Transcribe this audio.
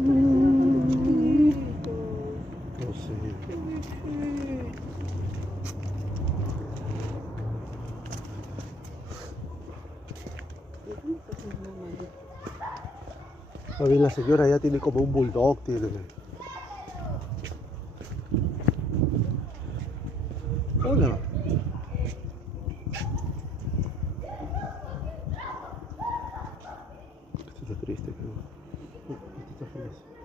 No sé. Más bien la señora ya tiene como un bulldog, tiene. Hola. Esto está triste, creo. Esto está feliz.